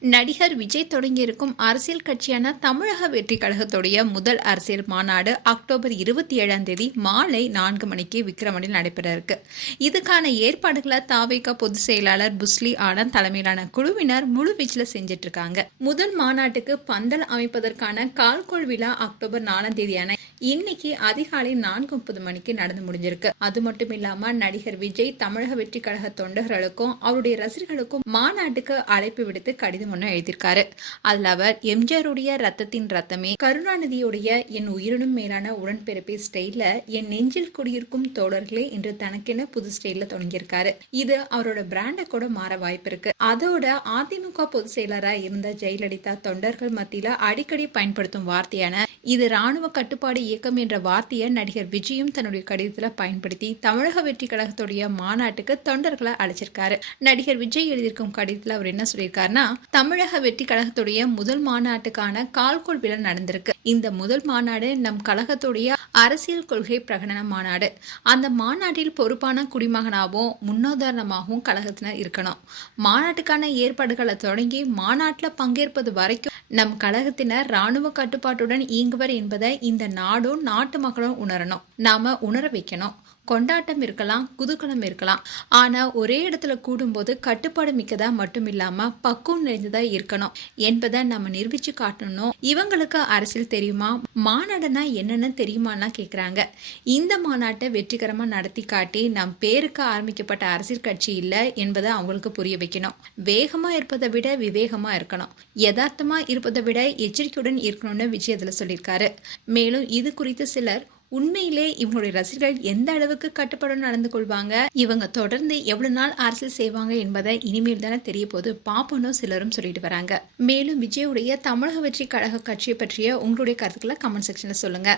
நடிகர் விஜய் தொடங்கியிருக்கும் அரசியல் கட்சியான தமிழக வெற்றி கழகத்துடைய முதல் அரசியல் மாநாடு அக்டோபர் இருபத்தி ஏழாம் தேதி மாலை நான்கு மணிக்கு விக்கிரமணில் நடைபெற இருக்கு. இதுக்கான ஏற்பாடுகளை தாவேகா பொதுச் செயலாளர் புஸ்லி ஆனந்த் தலைமையிலான குழுவினர் முழு வீச்சில் செஞ்சிட்டு இருக்காங்க முதல் மாநாட்டுக்கு பந்தல் அமைப்பதற்கான கால்கோள் விழா அக்டோபர் நாலாம் தேதியான இன்னைக்கு அதிகாலை நான்கு முப்பது மணிக்கு நடந்து முடிஞ்சிருக்கு. அது மட்டும் இல்லாம நடிகர் விஜய் தமிழக வெற்றி கழக தொண்டர்களுக்கும் அவருடைய ரசிகர்களுக்கும் மாநாட்டுக்கு அழைப்பு விடுத்து கடி கடிதம் ஒன்று எழுதியிருக்காரு. அதில் அவர் எம்ஜிஆருடைய ரத்தத்தின் ரத்தமே கருணாநிதியுடைய என் உயிரினும் மேலான உடன்பிறப்பை ஸ்டைலில் என் நெஞ்சில் குடியிருக்கும் தோழர்களே என்று தனக்கென புது ஸ்டைலில் தொடங்கியிருக்காரு. இது அவரோட பிராண்டை கூட மாற வாய்ப்பு இருக்கு. அதோட அதிமுக பொதுச் செயலராக இருந்த ஜெயலலிதா தொண்டர்கள் மத்தியில அடிக்கடி பயன்படுத்தும் வார்த்தையான இது ராணுவ கட்டுப்பாடு இயக்கம் என்ற வார்த்தையை நடிகர் விஜயும் தன்னுடைய கடிதத்தில் பயன்படுத்தி தமிழக வெற்றி கழகத்துடைய மாநாட்டுக்கு தொண்டர்களை அழைச்சிருக்காரு. நடிகர் விஜய் எழுதியிருக்கும் கடிதத்தில் அவர் என்ன சொல்லியிருக்காருன்னா தமிழக வெற்றி கழகத்துடைய முதல் மாநாட்டுக்கான கால்கோள் விழா நடந்திருக்கு. இந்த முதல் மாநாடு நம் கழகத்துடைய அரசியல் கொள்கை பிரகடன மாநாடு. அந்த மாநாட்டில் பொறுப்பான குடிமகனாகவும் முன்னுதாரணமாகவும் கழகத்தினர் இருக்கணும். மாநாட்டுக்கான ஏற்பாடுகளை தொடங்கி மாநாட்டில் பங்கேற்பது வரைக்கும் நம் கழகத்தினர் ராணுவ கட்டுப்பாட்டுடன் இயங்குவர் என்பதை இந்த நாடும் நாட்டு மக்களும் உணரணும். நாம உணர வைக்கணும். கொண்டாட்டம் இருக்கலாம் குதூகலம் இருக்கலாம். ஆனா ஒரே இடத்துல கூடும்போது கட்டுப்பாடு மிக்கதா மட்டும் இல்லாம பக்குவம் நிறைந்ததா இருக்கணும் என்பதை நம்ம நிரூபிச்சு காட்டணும். இவங்களுக்கு அரசியல் தெரியுமா? மாநாடுனா என்னன்னு தெரியுமான்னா கேக்குறாங்க. இந்த மாநாட்டை வெற்றிகரமா நடத்தி காட்டி நம் பேருக்கு ஆரம்பிக்கப்பட்ட அரசியல் கட்சி இல்ல என்பதை அவங்களுக்கு புரிய வைக்கணும். வேகமா இருப்பதை விட விவேகமா இருக்கணும். யதார்த்தமா இருப்பதை விட எச்சரிக்கையுடன் இருக்கணும்னு விஜய் அதுல சொல்லியிருக்காரு. மேலும் இது குறித்து சிலர் உண்மையிலே இவங்களுடைய ரசிகர்கள் எந்த அளவுக்கு கட்டுப்பாடு நடந்து கொள்வாங்க? இவங்க தொடர்ந்து எவ்வளவு நாள் அரசியல் செய்வாங்க என்பதை இனிமேல் தானே தெரிய போது பாப்பனும் சிலரும் சொல்லிட்டு வராங்க. மேலும் விஜயுடைய தமிழக வெற்றி கழக கட்சியை பற்றிய உங்களுடைய கருத்துக்களை கமெண்ட் செக்ஷன்ல சொல்லுங்க.